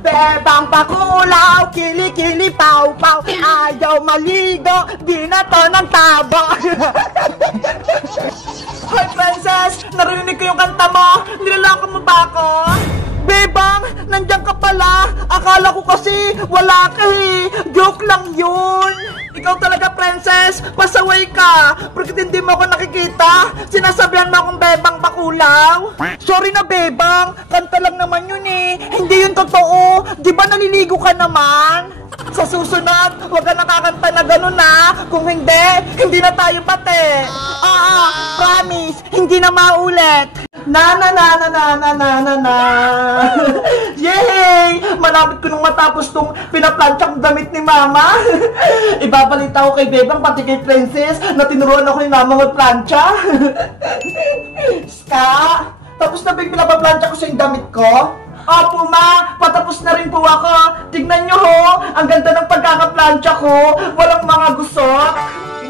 Bebang bakulaw, kili-kili paw-paw. Ayaw maligo, di na to ng tabo. Hoy princess, narinig ko yung kanta mo. Nilalako mo ba ako? Bebang, nandiyan ka pala. Akala ko kasi wala ka eh. Joke lang yun. Ikaw talaga princess, pasaway ka. Bakit hindi mo ako nakikita? Sinasabihan mo akong bebang bakulaw. Sorry na bebang, kanta lang naman yun eh. Hindi yun totoo. Di ba naliligo ka naman? Sa susunod, huwag ka nakakanta na gano'n na. Kung hindi na tayo pati. Promise, hindi na maulit. Na. Yay! Malapit ko nung matapos tong pinaplancha kong damit ni mama. Ibabalita ko kay Bebang pati kay Princess na tinuruan ako ni mama magplancha. Ska, tapos na ba yung pinapaplancha ko sa yung damit ko? Opo ma, patapos na rin po ako. Tignan nyo ho, ang ganda ng pagkakaplansya ko. Walang mga gusot.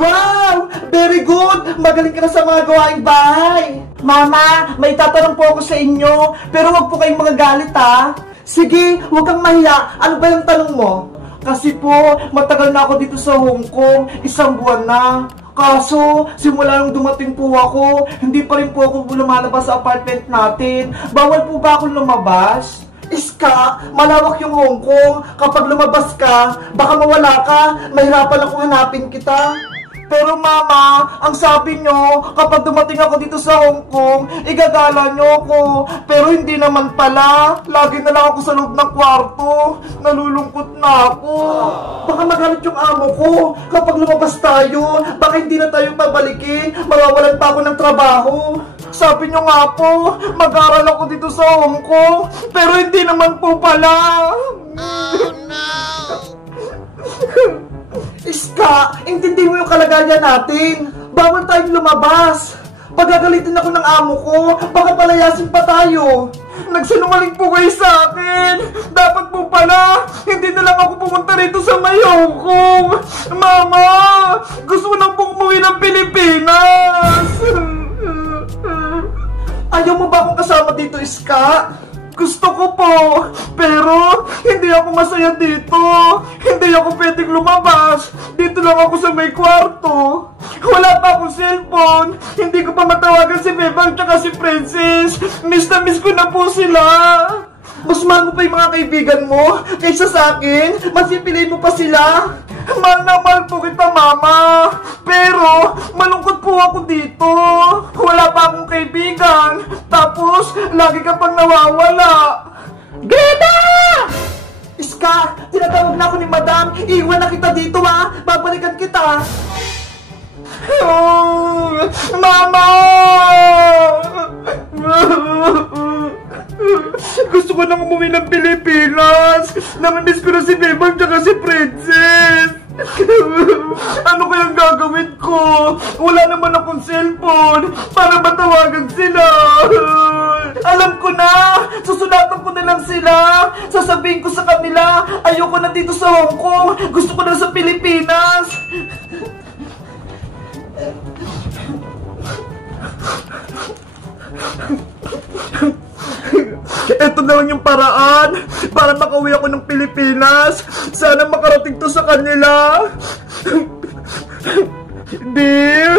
Wow! Very good! Magaling ka na sa mga gawaing bahay. Mama, may tatanong po ako sa inyo. Pero wag po kayong magagalit ha. Sige, huwag kang mahiya. Ano ba yung tanong mo? Kasi po, matagal na ako dito sa Hong Kong. 1 buwan na. Kaso, simula nung dumating po ako, hindi pa rin po ako lumalabas sa apartment natin. Bawal po ba akong lumabas? Iska, malawak yung Hong Kong. Kapag lumabas ka, baka mawala ka. Mahirapan akong hanapin kita. Pero mama, ang sabi nyo, kapag dumating ako dito sa Hong Kong, igagala nyo ako. Pero hindi naman pala. Lagi na lang ako sa loob ng kwarto. Nalulungkot na ako. Baka magalit yung amo ko. Kapag lumabas tayo, baka hindi na tayo pabalikin. Mawawalan pa ako ng trabaho. Sabi nyo nga po, mag-aral ako dito sa Hong Kong. Pero hindi naman po pala. Oh, no. Iska, intindi mo yung kalagayan natin. Bawal tayong lumabas. Pagagalitin ako ng amo ko, baka palayasin pa tayo. Nagsinungaling po kayo sa akin. Dapat po pala, hindi na lang ako pumunta rito sa may Hong Kong. Mama, gusto ko lang po umuwi ng Pilipinas. Ayaw mo ba akong kasama dito, Iska? Gusto ko po, pero hindi ako masaya dito. Hindi ako pwedeng lumabas. Dito lang ako sa may kwarto. Wala pa akong cellphone. Hindi ko pa matawagan si Bebang tsaka si Princess. Miss na miss ko na po sila. Mas mahal mo pa yung mga kaibigan mo kaysa sa akin. Mas ipiliin mo pa sila. Mahal na mahal po kita, Mama. Pero malungkot po ako dito. Wala pa akong kaibigan. Tapos lagi ka pang nawawala. Greta! Iska, tinatawag na ako ni Madam. Iwan na kita dito ha. Babalikan kita. Oh, Mama! Gusto ko nang umuwi ng Pilipinas. Namimiss ko na si Bebang tsaka si Princess. Ano kayang gagawin ko? Wala naman akong cellphone para matawagan sila. Alam ko na, susulatan ko na lang sila. Sasabihin ko sa kanila, ayoko na dito sa Hong Kong. Gusto ko na sa Pilipinas. Ito na lang yung paraan para makauwi ako ng Pilipinas. Sana makarating to sa kanila. Dear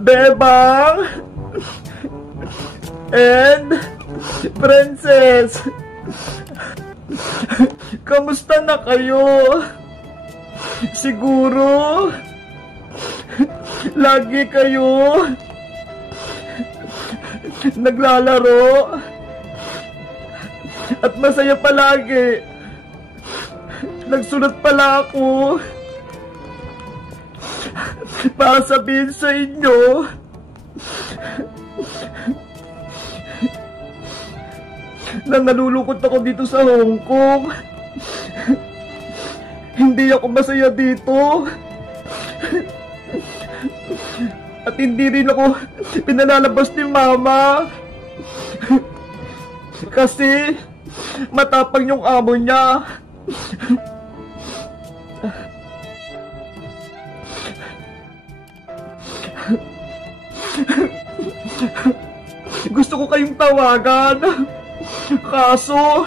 Bebang and Princess, kamusta na kayo? Siguro lagi kayo naglalaro at masaya palagi. Nagsulat pala ako para sabihin sa inyo na nalulungkot ako dito sa Hong Kong. Hindi ako masaya dito. At hindi rin ako pinalalabas ni Mama. Kasi matapang yung amo niya. Gusto ko kayong tawagan. Kaso,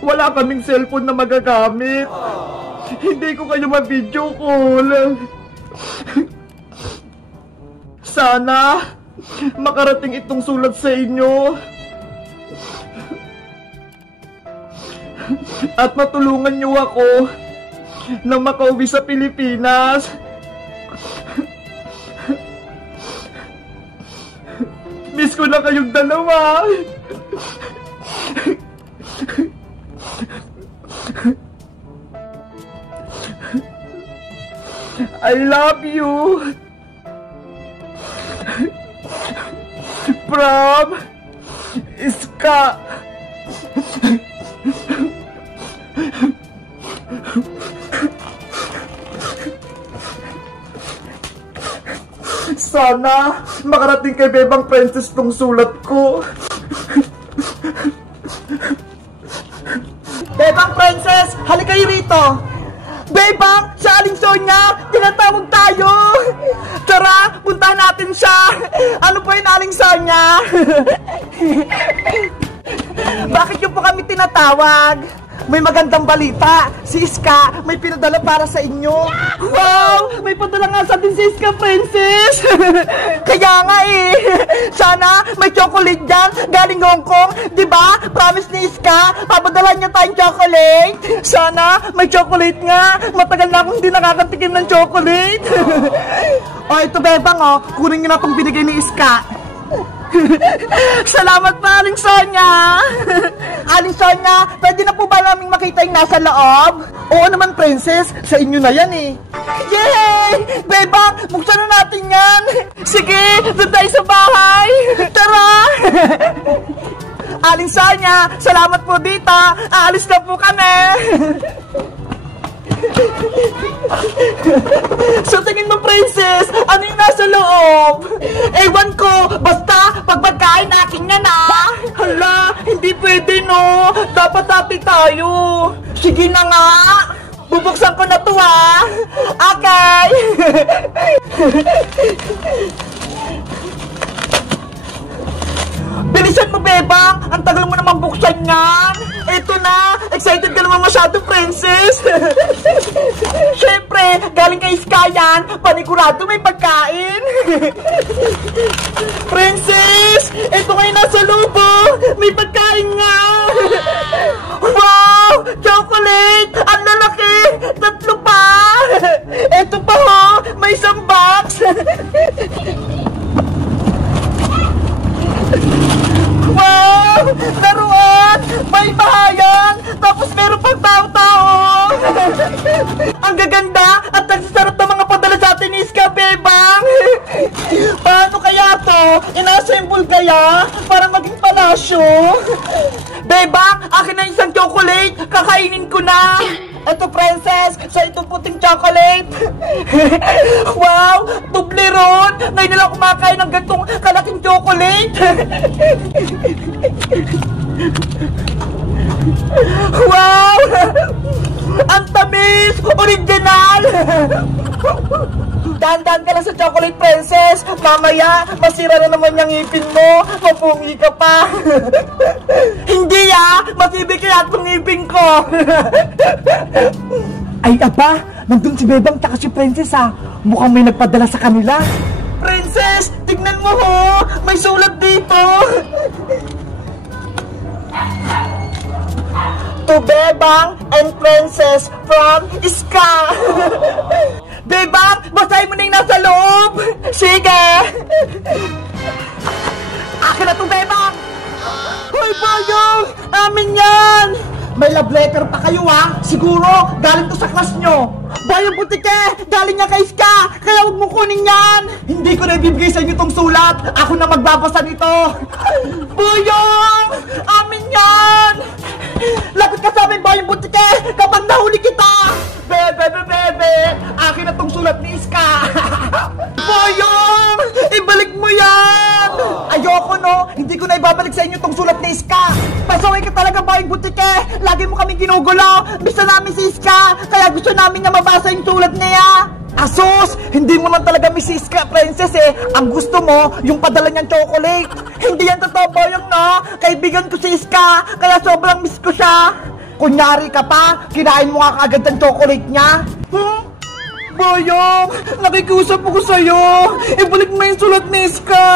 wala kaming cellphone na magagamit. Hindi ko kayo ma-video call. Sana makarating itong sulat sa inyo. At matulungan niyo ako na makauwi sa Pilipinas. Miss ko na kayong dalawa. I love you. From Iska. Sana makarating kay Bebang Princess tong sulat ko. Bebang Princess, halika kayo rito. Bebang, sa Aling Sonia, tinatawag tayo. Tara, puntahan natin siya. Ano po yun, Aling Sonia? Bakit niyo po kami tinatawag? May magandang balita. Si Iska, may pinadala para sa inyo. Wow! May padala nga sa atin si Iska, Princess. Kaya nga eh. Sana may chocolate dyan. Galing Hong Kong. Diba? Promise ni Iska, papadala niya tayong chocolate. Sana may chocolate nga. Matagal na akong hindi nakakatikim ng chocolate. O, ito Bebang, oh. Kunin niyo na itong binigay ni Iska. Salamat pa, Aling Sonia. Aling Sonia, pwede na po ba naming makita yung nasa loob? Oo naman, Princess. Sa inyo na yan eh. Yay! Bebang, buksan na natin yan. Sige, doon tayo sa bahay. Tara! Aling Sonia, salamat po dito. Aalis na po kami. So tingin mo, Princess, ano yung nasa loob? Ewan ko, basta pag pagkain akin yan ah. Hala, hindi pwede no. Dapat happy tayo. Sige na nga. Bubuksan ko na to ah. Okay. Bilisan mo, Bebang. Ang tagal mo naman buksan yan. Eto na. Excited ka naman masyado, Princess. Siyempre, galing kay Iska yan. Panigurado may pagkain. Princess, eto ngayon nasa lubo. May pagkain nga. Wow! Chocolate! Ang lalaki! 3 pa! Eto pa ho! May isang box! Wow! Laruan! May bahayang! Tapos meron pang tao-tao! Ang gaganda at nagsasarap ng mga padala sa atin ni Iska, Bebang! Paano kaya to? Ina-assemble kaya? Para maging palasyo? Bebang! Akin na isang chocolate! Kakainin ko na! Ito, Princess! Sa itong puting chocolate! Wow! Tublerone! Ngayon na lang kumakain ng gantong kalaking chocolate! Wow! Ang tamis! Original! Dahan-dahan ka lang sa chocolate, Princess! Mamaya, masira na naman yung ngipin mo! Mapungi ka pa! Hindi ah! Masibig kaya itong ngipin ko! Ay, aba! Nandun si Bebang tsaka si Princess ah! Mukhang may nagpadala sa kanila! Princess! Tignan mo ho! May sulat dito! To Bebang and Princess from Iska! Bebang! Basahin mo na yung nasa loob! Sige! Akin na to, Bebang! Hoy, Bayong! Amin yan! May love letter pa kayo ha? Siguro, galing to sa class nyo. Bayong Butike! Galing niya kay Iska! Kaya huwag mo kunin yan! Hindi ko na ibibigay sa inyo tong sulat! Ako na magbabasa nito! Bayong! Amin yan! Lapit ka sa amin, Bayong Butike! Kapag nahuli kita! Bebe! Akin na tong sulat ni Iska! Bayong! Ibalik mo yan! Ayoko no! Hindi ko na ibabalik sa inyo tong sulat ni Iska! Pasaway ka talaga, Bayong Butike! Lagi mo kami ginugulo! Bisa namin si Iska! Kaya gusto namin niya mabasa yung sulat niya! Asus! Hindi mo man talaga miss Iska, Princess eh. Ang gusto mo, yung padala niyang chocolate. Hindi yan totoo, Boyong, no? Kaibigan ko si Iska, kaya sobrang miss ko siya. Kunyari ka pa, kinain mo nga kaagad ang chocolate niya. Boyong, nakikiusap ako sa'yo. Ibalik mo yung sulat ni Iska.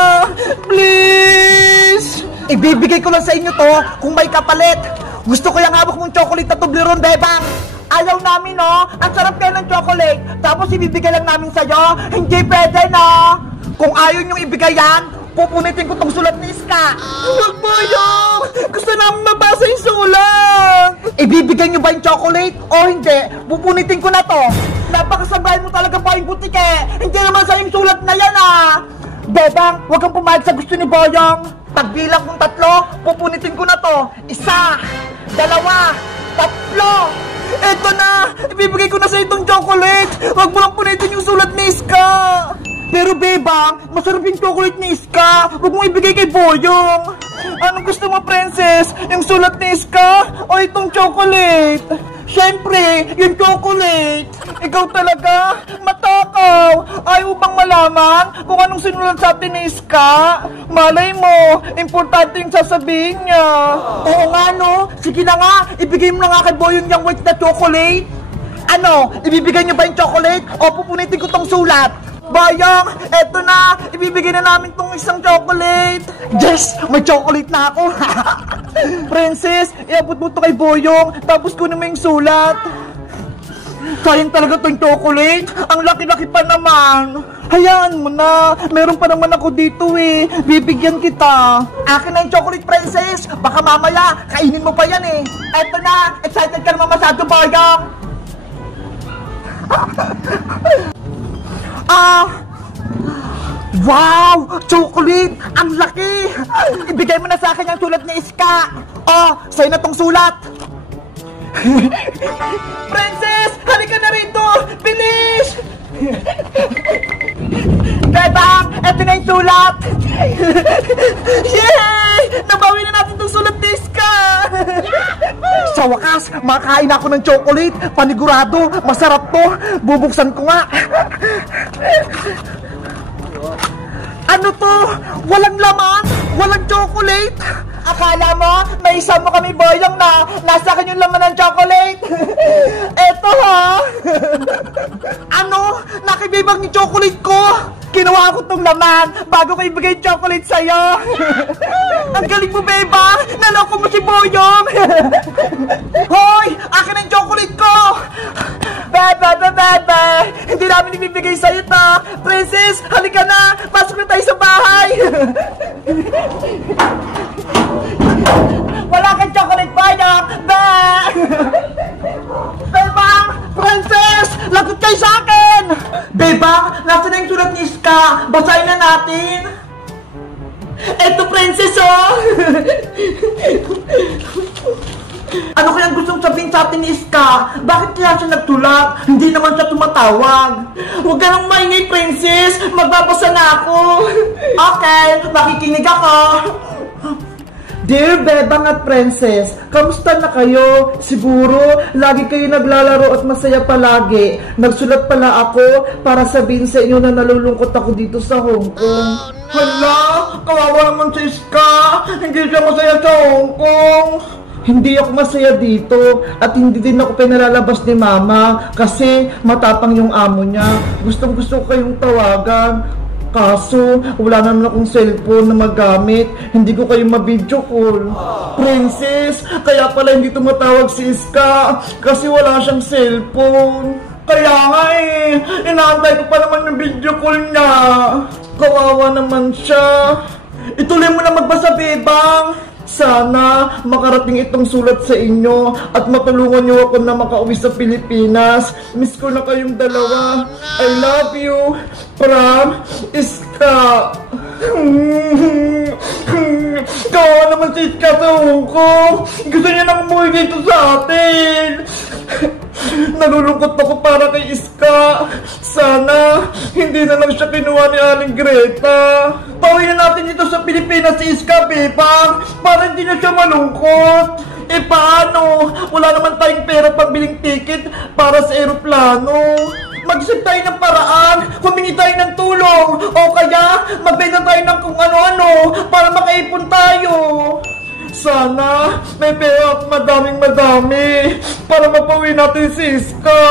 Please! Ibibigay ko lang sa inyo to kung may kapalit. Gusto ko yung hawak mong chocolate na Toblerone, Bebang. Ayaw namin, no? Ang sarap kayo ng chocolate. Tapos ibibigay lang namin sa'yo. Hindi pwede, no? Kung ayaw niyong ibigay yan, pupunitin ko tong sulat ni Iska. Huwag mo yun! Gusto namin mabasa yung sulat! Ibibigay niyo ba yung chocolate o hindi? Pupunitin ko na to. Napakasabay mo talaga ba yung butik eh? Hindi naman sa yung sulat na yan, ah! Bebang, huwag kang pumayag sa gusto ni Boyong. Pagbilang kong 3, pupunitin ko na to. 1, 2, 3. Eto na! Ibibigay ko na sa itong chocolate! Huwag mo lang punitin yung sulat ni Iska! Pero Bebang, masarap yung chocolate ni Iska! Huwag mo ibigay kay Boyong! Anong gusto mo, Princess? Yung sulat ni Iska o itong chocolate? Siyempre, yung chocolate! Ikaw talaga? Matakaw! Ayaw bang malaman kung anong sinulat sa atin ni Iska? Malay mo, importante yung sasabihin niya. Oo nga, no? Sige na nga, ibigay mo na nga kay Boyong yung white na chocolate. Ano, ibibigay niyo ba yung chocolate o pupunitin ko tong sulat? Boyong, eto na, ibibigay na namin tong isang chocolate. Yes, may chocolate na ako. Princess, iabot mo to kay Boyong, tapos kunin mo yung sulat. Sayang talaga tong chocolate, ang laki-laki pa naman. Hayaan mo na, meron pa naman ako dito eh, bibigyan kita. Akin na yung chocolate, Princess, baka mamaya, kainin mo pa yan eh. Eto na, excited ka naman masyado, Boyong. Wow! Chocolate! Ang laki! Ibigay mo na sa akin yung sulat ni Iska! Oh, sa'yo na tong sulat! Princess! Halika na rito! Bilis! Bebang! Eto na yung sulat! Yay! Nabawi na natin tong sulat ni Iska! Sa wakas, makakain ako ng chocolate! Panigurado! Masarap to! Bubuksan ko nga! Ano to? Walang laman? Walang chocolate? Akala mo, may isa mo kami, Boyong, na nasa akin yung laman ng chocolate? Eto ha? Ano? Nakibibang yung chocolate ko? Kinuha ko tong laman bago ko ibigay yung chocolate sa'yo. Ang galing mo, Beba! Naloko mo si Boyong! Hoy! Akin ang chocolate ko! Bebe! Hindi namin ibibigay sa'yo to! Princess, halika na! Pasok na tayo sa bahay! Wala kang chocolate, Boyong! Bebang! Princess! Lagot kayo sa akin! Bebang! Nasa na yung sulat ni Iska? Basahin na natin! Eto, Princess, oh! Ano kayang gustong sabihin sa atin ni Iska? Bakit kaya siya nagtulak? Hindi naman siya tumatawag. Huwag ka nang maingay, Princess! Magbabasa na ako! Okay, makikinig ako! Dear Bebang at Princess, kamusta na kayo? Siguro, lagi kayo naglalaro at masaya palagi. Nagsulat pala ako para sabihin sa inyo na nalulungkot ako dito sa Hong Kong. Hala, kawawa naman si Iska. Hindi siya masaya sa Hong Kong. Hindi ako masaya dito at hindi din ako pinalalabas ni Mama kasi matapang yung amo niya. Gustong gusto ko kayong tawagan. Kaso, wala naman akong cellphone na magamit. Hindi ko kayo ma-video call. Princess, kaya pala hindi tumatawag si Iska kasi wala siyang cellphone. Kaya nga eh, inaantay ko pa naman yung video call niya. Kawawa naman siya. Ituloy mo na magbasa, Bebang. Sana makarating itong sulat sa inyo at matulungan niyo ako na makauwi sa Pilipinas. Miss ko na kayong dalawa. I love you. From Iska. Kawawa naman si Iska sa Hong Kong. Gusto niya nang umuwi dito sa atin. Nalulungkot ako para kay Iska. Sana hindi na lang siya kinuha ni Aling Greta. Pauwi na natin dito sa Pilipinas si Iska, Bebang, para hindi na siya malungkot. Eh paano? Wala naman tayong pera pagbiling ticket para sa eroplano. Mag-isip tayo ng paraan, humingi tayo ng tulong, o kaya magbenta tayo ng kung ano-ano para makaipon tayo. Sana may pera at madaming-madami para mapawi natin si Iska.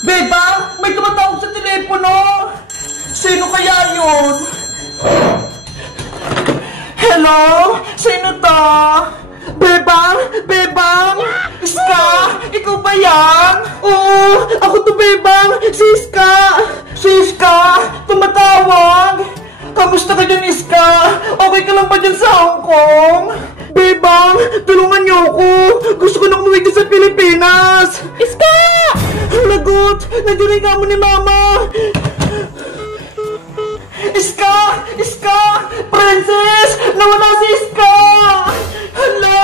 Bebang, may tumatawag sa telepono. Sino kaya yun? Hello? Sino to? Bebang? Bebang? Iska? Ikaw ba yan? Oo, ako to Bebang. Si Iska. Si Iska, tumatawag. Kamusta ka dyan, Iska? Okay ka lang ba dyan sa Hong Kong? Bebang, tulungan niyo ako. Gusto ko nang umuwi sa Pilipinas. Iska! Lagot! Nandiyan yung kamo ni Mama. Iska! Iska! Princess! Nawala si Iska! Hala!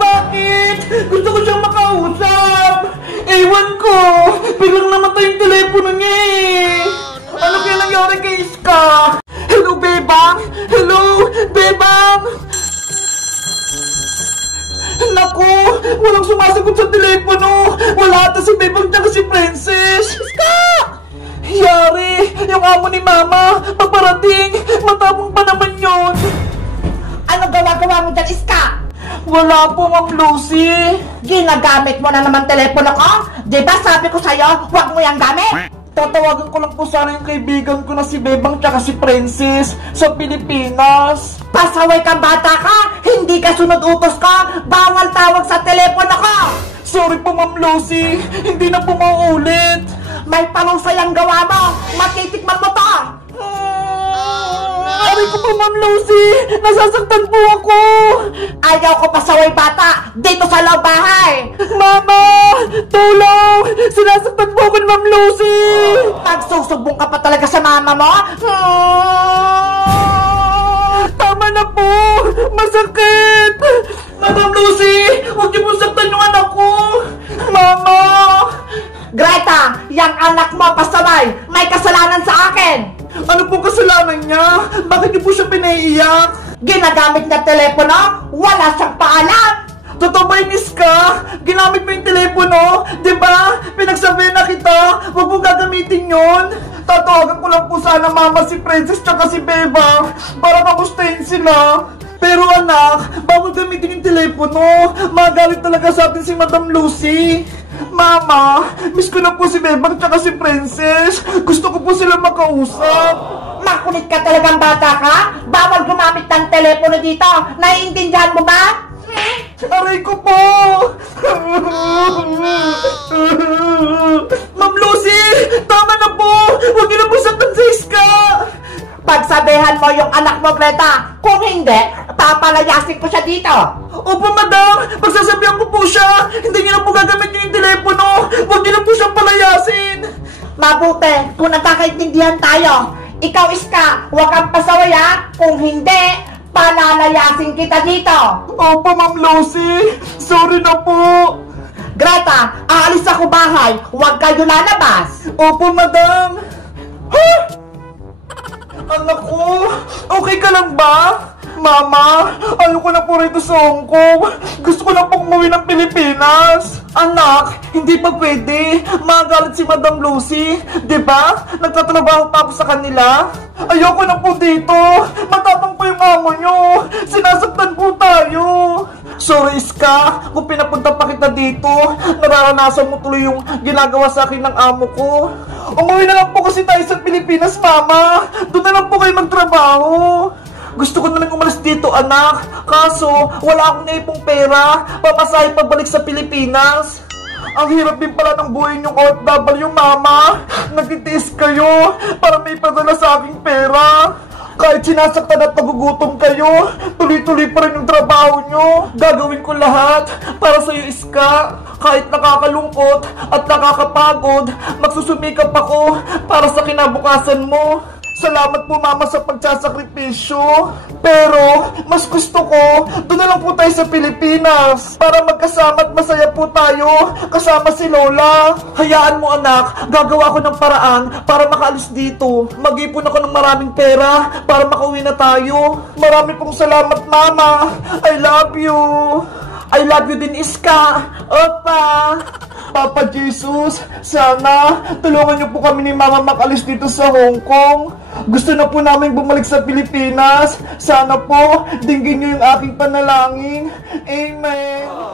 Bakit? Gusto ko siyang makausap! Ewan ko! Biglang namatay yung telepono niya eh! Ano kaya nangyari kay Iska? Hello, Bebang! Hello, Bebang! Naku! Walang sumasagot sa telepono! Wala ata si Bebang tsaka si Princess! Iska! Yari! Yung amo ni Mama! Paparating! Matapang pa naman yun! Ano gawa-gawa mo dyan, Iska? Wala po, Ma'am Lucy! Ginagamit mo na naman telepono ko? Diba sabi ko sa'yo, huwag mo yung gamit? Tatawagan ko lang po sana yung kaibigan ko na si Bebang tsaka si Princess sa Pilipinas. Pasaway kang bata ka! Hindi ka sunod utos ko! Bawal tawag sa telepono ko! Sorry po, Ma'am Lucy! Hindi na po mauulit! May palusay ang gawa mo! Matitikman mo to! Aray ko po, Ma'am Lucy! Nasasaktan po ako! Ayaw ko pasaway bata! Dito sa loob bahay! Mama! Tulong! Sinasaktan po ako ni Ma'am Lucy! Pagsusubong ka pa talaga sa mama mo? Tama na po! Masakit! Ma'am Lucy! Huwag niyo po saktan yung anak ko! Mama! Greta! Yang anak mo pasaway! May kasalanan sa akin! Ano pong kasalanan niya? Bakit niyo po siya pinaiiyak? Ginagamit niya telepono? Wala siyang paalam! Totoo ba yun, Iska? Ginamit mo yung telepono? Diba? Pinagsabihan na kita. Huwag mo gagamitin yun. Tatawagan ko lang po sana Mama si Princess tsaka si Beba para kamustahin sila. Pero anak, bawal gamitin yung telepono. Magalit talaga sa atin si Madam Lucy. Mama, miss ko na po si Bebang tsaka si Princess. Gusto ko po sila makausap. Makulit ka talagang bata ka? Bawal gumamit ng telepono dito. Naiintindihan mo ba? Aray ko po! Ma'am Lucy! Tama na po! Huwag niyo na po saktan si Iska! Pagsabihan mo yung anak mo, Greta. Kung hindi, papalayasin ko siya dito. Opo, madam! Pagsasabihan ko po siya! Hindi niyo na po gagamit yung telepono! Huwag niyo na po siyang palayasin! Mabuti kung nagkakaintindihan tayo. Ikaw, Iska, huwag kang pasaway ha. Kung hindi, palalayasin kita dito. Opo, Ma'am Lucy! Sorry na po! Greta, aalis ako bahay. Huwag kayo lalabas. Opo, madam! Ha? Anak ko, okay ka lang ba? Mama, ayoko na po rito sa Hong Kong. Gusto ko lang pong umuwi ng Pilipinas. Anak, hindi pa pwede. Magalit si Madam Lucy. Diba? Nagtatrabaho pa ako sa kanila. Ayoko na po dito. Matapang po yung amo nyo. Sinasaktan po tayo. Sorry, Iska. Kung pinapunta pa kita dito, nararanasan mo tuloy yung ginagawa sa akin ng amo ko. Umuwi na lang po kasi tayo sa Pilipinas, Mama. Doon na lang po kayo magtrabaho. Gusto ko na lang umalis dito, anak. Kaso, wala akong naipong pera. Pamasahe pabalik sa Pilipinas. Ang hirap din pala ng buhay niyong OFW, Mama. Nagtitiis kayo para may padala sa aking pera. Kahit sinasaktan at nagugutom kayo, tuloy-tuloy pa rin yung trabaho nyo. Gagawin ko lahat para sa'yo, Iska. Kahit nakakalungkot at nakakapagod, magsusumikap ako para sa kinabukasan mo. Salamat po, Mama, sa pagsasakripisyo. Pero, mas gusto ko, doon na lang po tayo sa Pilipinas para magkasama at masaya po tayo kasama si Lola. Hayaan mo, anak, gagawa ko ng paraan para makaalis dito. Mag-ipon ako ng maraming pera para makauwi na tayo. Marami pong salamat, Mama. I love you. I love you din, Iska. Opa. Papa Jesus, sana tulungan niyo po kami ni Mama makalis dito sa Hong Kong. Gusto na po namin bumalik sa Pilipinas. Sana po, dinggin niyo yung aking panalangin. Amen.